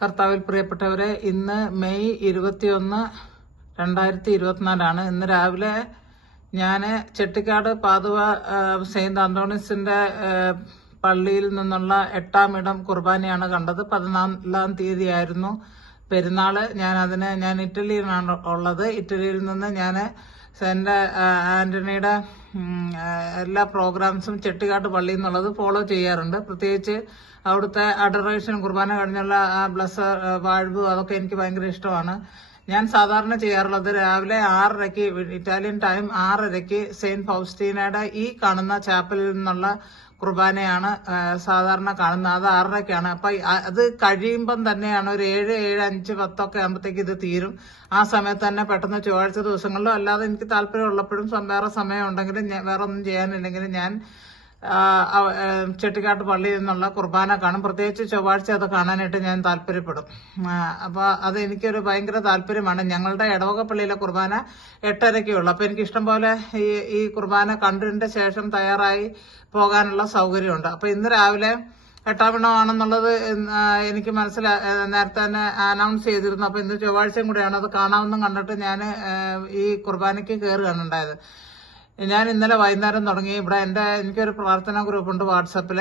കർത്താവിൽ പ്രിയപ്പെട്ടവരെ ഇന്ന് മെയ് ഇരുപത്തിയൊന്ന് രണ്ടായിരത്തി ഇരുപത്തിനാലാണ് ഇന്ന് രാവിലെ ഞാൻ ചെട്ടിക്കാട് പാതുവ ആ, സെയിന്റ് അന്തോണിസിന്റെ പള്ളിയിൽ നിന്നുള്ള എട്ടാം ഇടം കുർബാനയാണ് കണ്ടത്. പതിനാലാം തീയതിയായിരുന്നു പെരുന്നാൾ ഞാൻ അതിന് ഞാൻ ഇറ്റലിയിലാണ് ഉള്ളത്. ഇറ്റലിയിൽ നിന്ന് ഞാൻ സെന്റ് ആന്റണിയുടെ എല്ലാ പ്രോഗ്രാംസും ചെട്ടിക്കാട്ട് പള്ളി എന്നുള്ളത് ഫോളോ ചെയ്യാറുണ്ട്. പ്രത്യേകിച്ച് അവിടുത്തെ അഡറേഷൻ കുർബാന കഴിഞ്ഞുള്ള ബ്ലസ് വാഴ്വ് അതൊക്കെ എനിക്ക് ഭയങ്കര ഇഷ്ടമാണ്. ഞാൻ സാധാരണ ചെയ്യാറുള്ളത് രാവിലെ ആറരയ്ക്ക് ഇറ്റാലിയൻ ടൈം ആറരയ്ക്ക് സെയിന്റ് ഫൗസ്റ്റീനയുടെ ഈ കാണുന്ന ചാപ്പലിൽ നിന്നുള്ള കുർബാനയാണ് സാധാരണ കാണുന്നത് അത് ആറരയ്ക്കാണ് അപ്പൊ അത് കഴിയുമ്പം തന്നെയാണ് ഒരു ഏഴ് ഏഴ് അഞ്ച് പത്തൊക്കെ ആകുമ്പോഴത്തേക്ക് ഇത് തീരും. ആ സമയത്ത് തന്നെ പെട്ടെന്ന് ചൊവ്വാഴ്ച ദിവസങ്ങളിലോ അല്ലാതെ എനിക്ക് താല്പര്യം ഉള്ളപ്പോഴും വേറെ സമയം ഉണ്ടെങ്കിലും വേറെ ഒന്നും ചെയ്യാനില്ലെങ്കിലും ഞാൻ ചെട്ടിക്കാട്ട് പള്ളിയിൽ നിന്നുള്ള കുർബാന കാണും. പ്രത്യേകിച്ച് ചൊവ്വാഴ്ച അത് കാണാനായിട്ട് ഞാൻ താല്പര്യപ്പെടും. അപ്പോൾ അപ്പൊ അത് എനിക്കൊരു ഭയങ്കര താല്പര്യമാണ്. ഞങ്ങളുടെ ഇടവക പള്ളിയിലെ കുർബാന എട്ടരയ്ക്കേ ഉള്ളൂ അപ്പൊ എനിക്ക് ഇഷ്ടം പോലെ ഈ ഈ കുർബാന കണ്ടതിന്റെ ശേഷം തയ്യാറായി പോകാനുള്ള സൗകര്യമുണ്ട്. അപ്പൊ ഇന്ന് രാവിലെ എട്ടാവിണമാണെന്നുള്ളത് എനിക്ക് മനസ്സിലാ നേരത്തെ തന്നെ അനൗൺസ് ചെയ്തിരുന്നു. അപ്പൊ ഇന്ന് ചൊവ്വാഴ്ചയും കൂടെയാണ് അത് കാണാമെന്നും കണ്ടിട്ട് ഞാൻ ഈ കുർബാനയ്ക്ക് കയറുകയാണ് ഉണ്ടായത്. ഞാൻ ഇന്നലെ വൈകുന്നേരം തുടങ്ങി. ഇവിടെ എന്റെ എനിക്കൊരു പ്രാർത്ഥന ഗ്രൂപ്പ് ഉണ്ട് വാട്സപ്പിൽ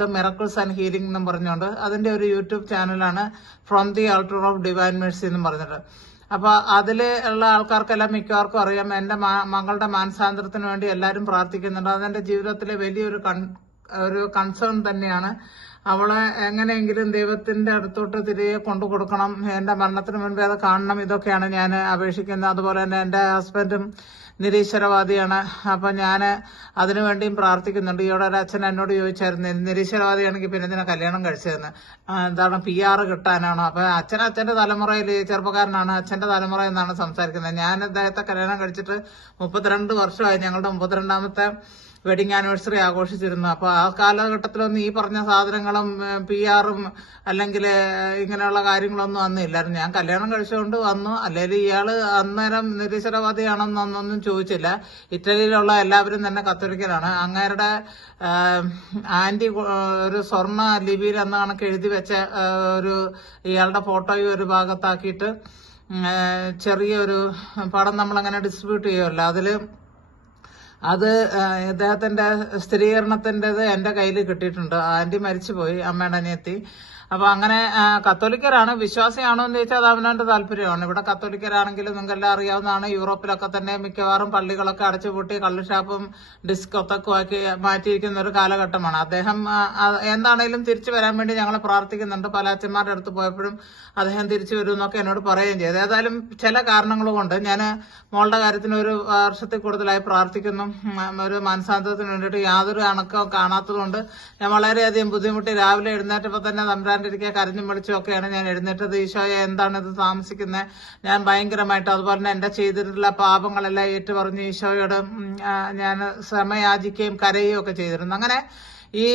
ദ മിറക്കിൾസ് ആൻഡ് ഹീലിംഗ് എന്നും പറഞ്ഞുകൊണ്ട്. അതിന്റെ ഒരു യൂട്യൂബ് ചാനലാണ് from the altar of divine mercy എന്നും പറഞ്ഞിട്ട് അപ്പോൾ അതിൽ ഉള്ള ആൾക്കാർക്കെല്ലാം മിക്കവാർക്കും അറിയാം എന്റെ മകളുടെ മാനസാന്തരത്തിന് വേണ്ടി എല്ലാവരും പ്രാർത്ഥിക്കുന്നുണ്ട്. അതെന്റെ ജീവിതത്തിലെ വലിയൊരു കൺ ഒരു കൺസേൺ തന്നെയാണ്. അവളെ എങ്ങനെയെങ്കിലും ദൈവത്തിന്റെ അടുത്തോട്ട് തിരികെ കൊണ്ടു കൊടുക്കണം എന്റെ മരണത്തിന് മുൻപേ അത് കാണണം. ഇതൊക്കെയാണ് ഞാൻ അപേക്ഷിക്കുന്നത്. അതുപോലെ തന്നെ എന്റെ ഹസ്ബൻഡും നിരീശ്വരവാദിയാണ്. അപ്പൊ ഞാൻ അതിനുവേണ്ടിയും പ്രാർത്ഥിക്കുന്നുണ്ട്. ഇവിടെ ഒരു അച്ഛൻ എന്നോട് ചോദിച്ചായിരുന്നു നിരീശ്വരവാദിയാണെങ്കിൽ പിന്നെ ഇതിനെ കല്യാണം കഴിച്ചതെന്ന്. എന്താണ് പി ആർ കിട്ടാനാണോ? അപ്പൊ അച്ഛൻ അച്ഛന്റെ തലമുറയിൽ ചെറുപ്പക്കാരനാണ്. അച്ഛന്റെ തലമുറ എന്നാണ് സംസാരിക്കുന്നത്. ഞാൻ അദ്ദേഹത്തെ കല്യാണം കഴിച്ചിട്ട് മുപ്പത്തിരണ്ട് വർഷമായി. ഞങ്ങളുടെ മുപ്പത്തിരണ്ടാമത്തെ വെഡിങ് ആനിവേഴ്സറി ആഘോഷിച്ചിരുന്നു. അപ്പൊ ആ കാലഘട്ടത്തിലൊന്നും ഈ പറഞ്ഞ സാധനങ്ങളും പി ആറും അല്ലെങ്കിൽ ഇങ്ങനെയുള്ള കാര്യങ്ങളൊന്നും അന്ന് ഇല്ലായിരുന്നു. ഞാൻ കല്യാണം കഴിച്ചുകൊണ്ട് വന്നു. അല്ലെങ്കിൽ ഇയാൾ അന്നേരം നിരീശ്വരവാദിയാണെന്നൊന്നും ചോദിച്ചില്ല. ഇറ്റലിയിലുള്ള എല്ലാവരും തന്നെ കത്തോലിക്കലാണ് അങ്ങേരുടെ ആന്റി ഒരു സ്വർണ ലിപിയിൽ എന്ന കണക്ക് എഴുതി വെച്ച ഒരു ഇയാളുടെ ഫോട്ടോയും ഒരു ഭാഗത്താക്കിയിട്ട് ചെറിയൊരു പടം നമ്മളങ്ങനെ ഡിസ്ട്രിബ്യൂട്ട് ചെയ്യുമല്ലോ അതിൽ അത് ഇദ്ദേഹത്തിന്റെ സ്ഥിരീകരണത്തിന്റെത് എന്റെ കയ്യിൽ കിട്ടിയിട്ടുണ്ട്. ആന്റി മരിച്ചുപോയി അമ്മയുടെ അനിയത്തി. അപ്പൊ അങ്ങനെ കത്തോലിക്കരാണ് വിശ്വാസിയാണോ എന്ന് ചോദിച്ചാൽ അത് അവനവന്റെ താല്പര്യമാണ്. ഇവിടെ കത്തോലിക്കരാണെങ്കിലും നിങ്ങൾക്കെല്ലാം അറിയാവുന്നതാണ്. യൂറോപ്പിലൊക്കെ തന്നെ മിക്കവാറും പള്ളികളൊക്കെ അടച്ചുപൂട്ടി കള്ളുഷാപ്പും ഡിസ്കോത്തൊക്കെ ആക്കി മാറ്റിയിരിക്കുന്ന ഒരു കാലഘട്ടമാണ്. അദ്ദേഹം എന്താണേലും തിരിച്ചു വരാൻ വേണ്ടി ഞങ്ങൾ പ്രാർത്ഥിക്കുന്നുണ്ട്. പല അച്ഛന്മാരുടെ അടുത്ത് പോയപ്പോഴും അദ്ദേഹം തിരിച്ചു വരും എന്നൊക്കെ എന്നോട് പറയുകയും ചെയ്തു. ഏതായാലും ചില കാരണങ്ങൾ കൊണ്ട് ഞാൻ മോളുടെ കാര്യത്തിന് ഒരു വർഷത്തിൽ കൂടുതലായി പ്രാർത്ഥിക്കുന്നു. ഒരു മനസാന്തരത്തിന് വേണ്ടിയിട്ട് യാതൊരു കണക്കോ കാണാത്തതുകൊണ്ട് ഞാൻ വളരെയധികം ബുദ്ധിമുട്ടി രാവിലെ എഴുന്നേറ്റപ്പോൾ തന്നെ തമ്പുരാന്റെ ഇരിക്കെ കരഞ്ഞും വിളിച്ചും ഒക്കെയാണ് ഞാൻ എഴുന്നേറ്റത്. ഈശോയെ എന്താണ് ഇത് താമസിക്കുന്നത് ഞാൻ ഭയങ്കരമായിട്ട് അതുപോലെ തന്നെ എന്റെ ചെയ്തിട്ടുള്ള പാപങ്ങളെല്ലാം ഏറ്റുപറഞ്ഞ് ഈശോയോട് ഞാൻ സമയാചിക്കുകയും കരയുകയും ഒക്കെ ചെയ്തിരുന്നു. അങ്ങനെ ഈ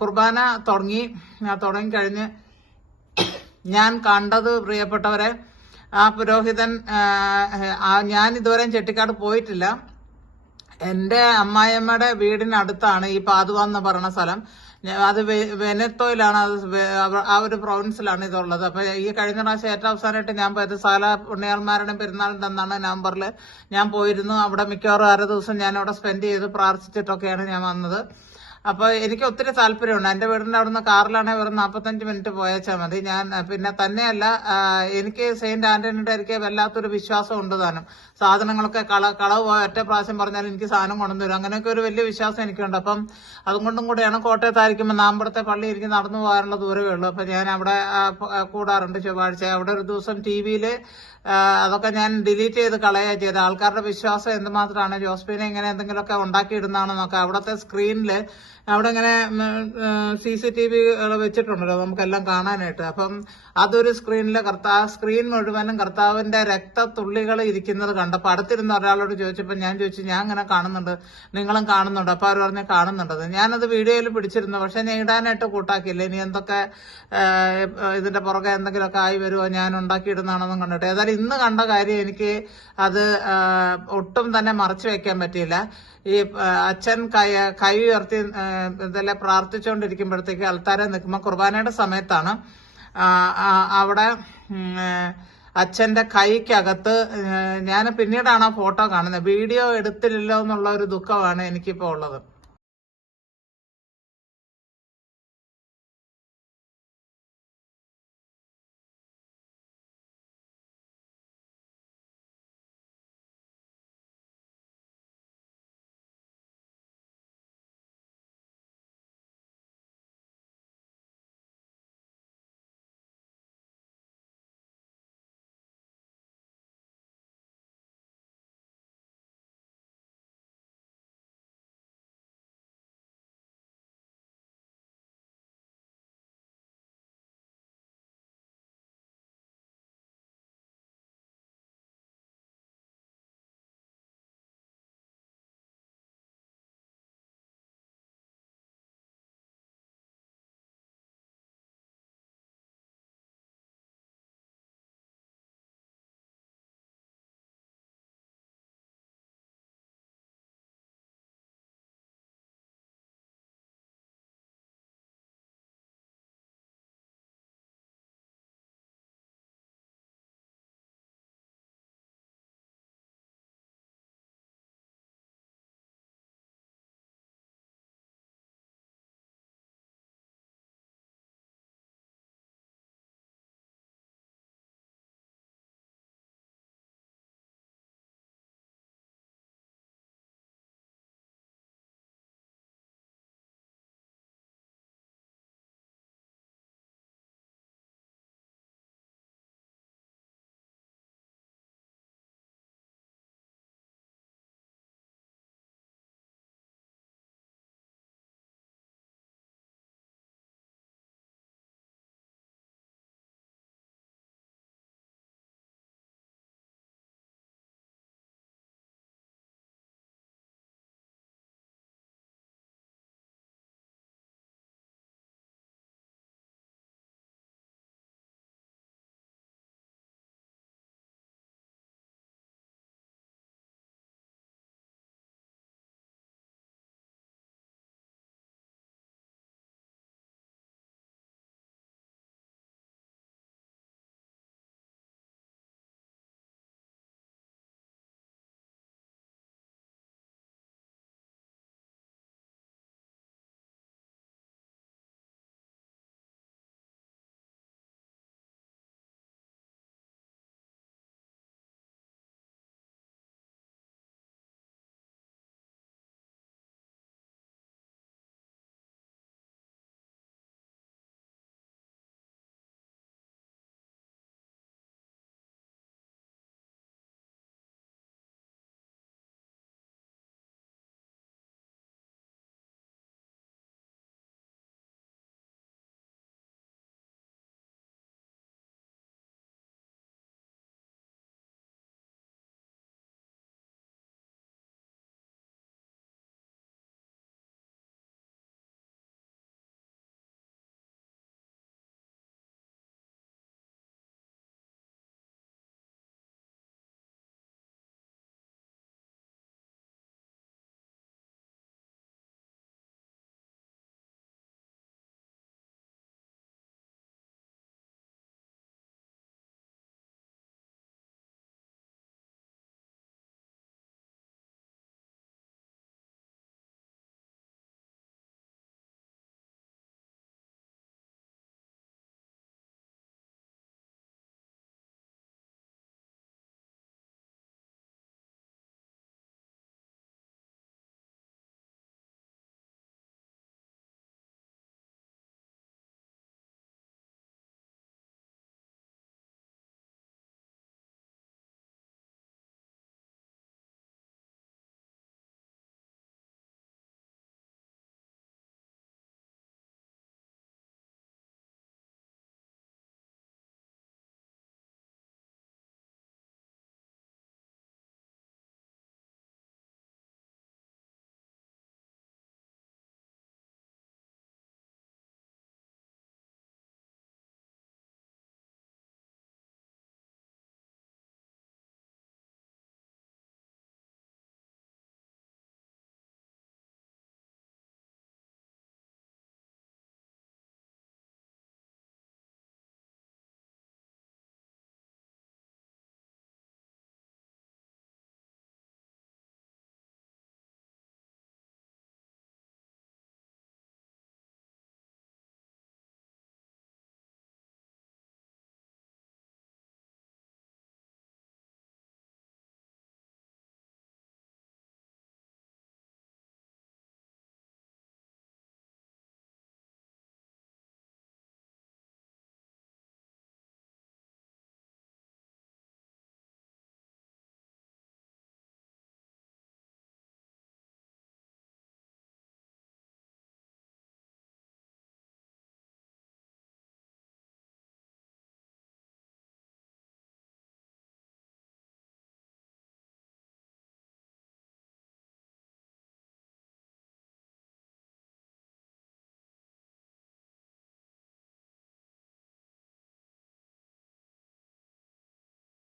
കുർബാന തുടങ്ങി തുടങ്ങി തുടങ്ങിക്കഴിഞ്ഞ് ഞാൻ കണ്ടത് പ്രിയപ്പെട്ടവരെ ആ പുരോഹിതൻ ഞാൻ ഇതുവരെയും ചെട്ടിക്കാട് പോയിട്ടില്ല. എന്റെ അമ്മായിയമ്മയുടെ വീടിനടുത്താണ് ഈ പാതുവ എന്ന് പറയുന്ന സ്ഥലം. അത് വെനത്തോയിലാണ് അത് ആ ഒരു പ്രൊവിൻസിലാണ് ഇതുള്ളത്. അപ്പൊ ഈ കഴിഞ്ഞ പ്രാവശ്യം ഏറ്റവും അവസാനമായിട്ട് ഞാൻ പോയത് സാല പുണ്യാൾമാരുടെ പെരുന്നാളിന്റെ എന്നാണ് നവംബറിൽ. ഞാൻ പോയിരുന്നു. അവിടെ മിക്കവാറും അര ദിവസം ഞാൻ അവിടെ സ്പെൻഡ് ചെയ്ത് പ്രാർത്ഥിച്ചിട്ടൊക്കെയാണ് ഞാൻ വന്നത്. അപ്പൊ എനിക്ക് ഒത്തിരി താല്പര്യമുണ്ട്. എന്റെ വീടിന്റെ അവിടുന്ന് കാറിലാണെങ്കിൽ വെറും നാൽപ്പത്തഞ്ച് മിനിറ്റ് പോയച്ചാൽ മതി. ഞാൻ പിന്നെ തന്നെയല്ല എനിക്ക് സെയിന്റ് ആന്റണിയുടെ എനിക്ക് വല്ലാത്തൊരു വിശ്വാസം ഉണ്ട് താനും. സാധനങ്ങളൊക്കെ കള കളവ് ഒറ്റ പ്രാവശ്യം പറഞ്ഞാൽ എനിക്ക് സാധനം കൊണ്ടുവരും അങ്ങനെയൊക്കെ ഒരു വലിയ വിശ്വാസം എനിക്കുണ്ട്. അപ്പം അതുകൊണ്ടും കൂടെയാണ് കോട്ടയത്തായിരിക്കുമ്പോൾ നാമ്പറത്തെ പള്ളി എനിക്ക് നടന്നു പോകാനുള്ള ദൂരമേ ഉള്ളൂ. അപ്പം ഞാൻ അവിടെ കൂടാറുണ്ട് ചൊവ്വാഴ്ച. അവിടെ ഒരു ദിവസം ടി വിയിൽ അതൊക്കെ ഞാൻ ഡിലീറ്റ് ചെയ്ത് കളയുക ചെയ്ത് ആൾക്കാരുടെ വിശ്വാസം എന്തുമാത്രമാണ് ജോസ്പിനെ ഇങ്ങനെ എന്തെങ്കിലുമൊക്കെ ഉണ്ടാക്കിയിടുന്നതാണെന്നൊക്കെ അവിടുത്തെ സ്ക്രീനിൽ അവിടെ ഇങ്ങനെ സി സി ടി വി വെച്ചിട്ടുണ്ടല്ലോ നമുക്കെല്ലാം കാണാനായിട്ട്. അപ്പം അതൊരു സ്ക്രീനിലെ കർത്താ സ്ക്രീൻ മുഴുവനും കർത്താവിന്റെ രക്തത്തുള്ളികൾ ഇരിക്കുന്നത് കണ്ടപ്പോൾ അടുത്തിരുന്ന ഒരാളോട് ചോദിച്ചപ്പോൾ ഞാൻ ചോദിച്ചു ഞാൻ ഇങ്ങനെ കാണുന്നുണ്ട് നിങ്ങളും കാണുന്നുണ്ട്. അപ്പൊ അവർ പറഞ്ഞ് കാണുന്നുണ്ടത് ഞാനത് വീഡിയോയിൽ പിടിച്ചിരുന്നു പക്ഷെ ഞാൻ ഇടാനായിട്ട് കൂട്ടാക്കിയില്ല. ഇനി എന്തൊക്കെ ഇതിന്റെ പുറകെ എന്തെങ്കിലുമൊക്കെ ആയി വരുമോ ഞാൻ ഉണ്ടാക്കിയിടുന്നതാണെന്നും കണ്ടിട്ട്. ഏതായാലും ഇന്ന് കണ്ട കാര്യം എനിക്ക് അത് ഒട്ടും തന്നെ മറച്ചു വെക്കാൻ പറ്റിയില്ല. ഈ അച്ഛൻ കൈ കൈ ഉയർത്തി ഇതെല്ലാം പ്രാർത്ഥിച്ചുകൊണ്ടിരിക്കുമ്പോഴത്തേക്ക് അൾത്താരെ നിൽക്കുമ്പോൾ കുർബാനയുടെ സമയത്താണ് അവിടെ അച്ഛന്റെ കൈക്കകത്ത് ഞാൻ പിന്നീടാണ് ആ ഫോട്ടോ കാണുന്നത്. വീഡിയോ എടുത്തില്ലല്ലോ എന്നുള്ള ഒരു ദുഃഖമാണ് എനിക്കിപ്പോൾ ഉള്ളത്.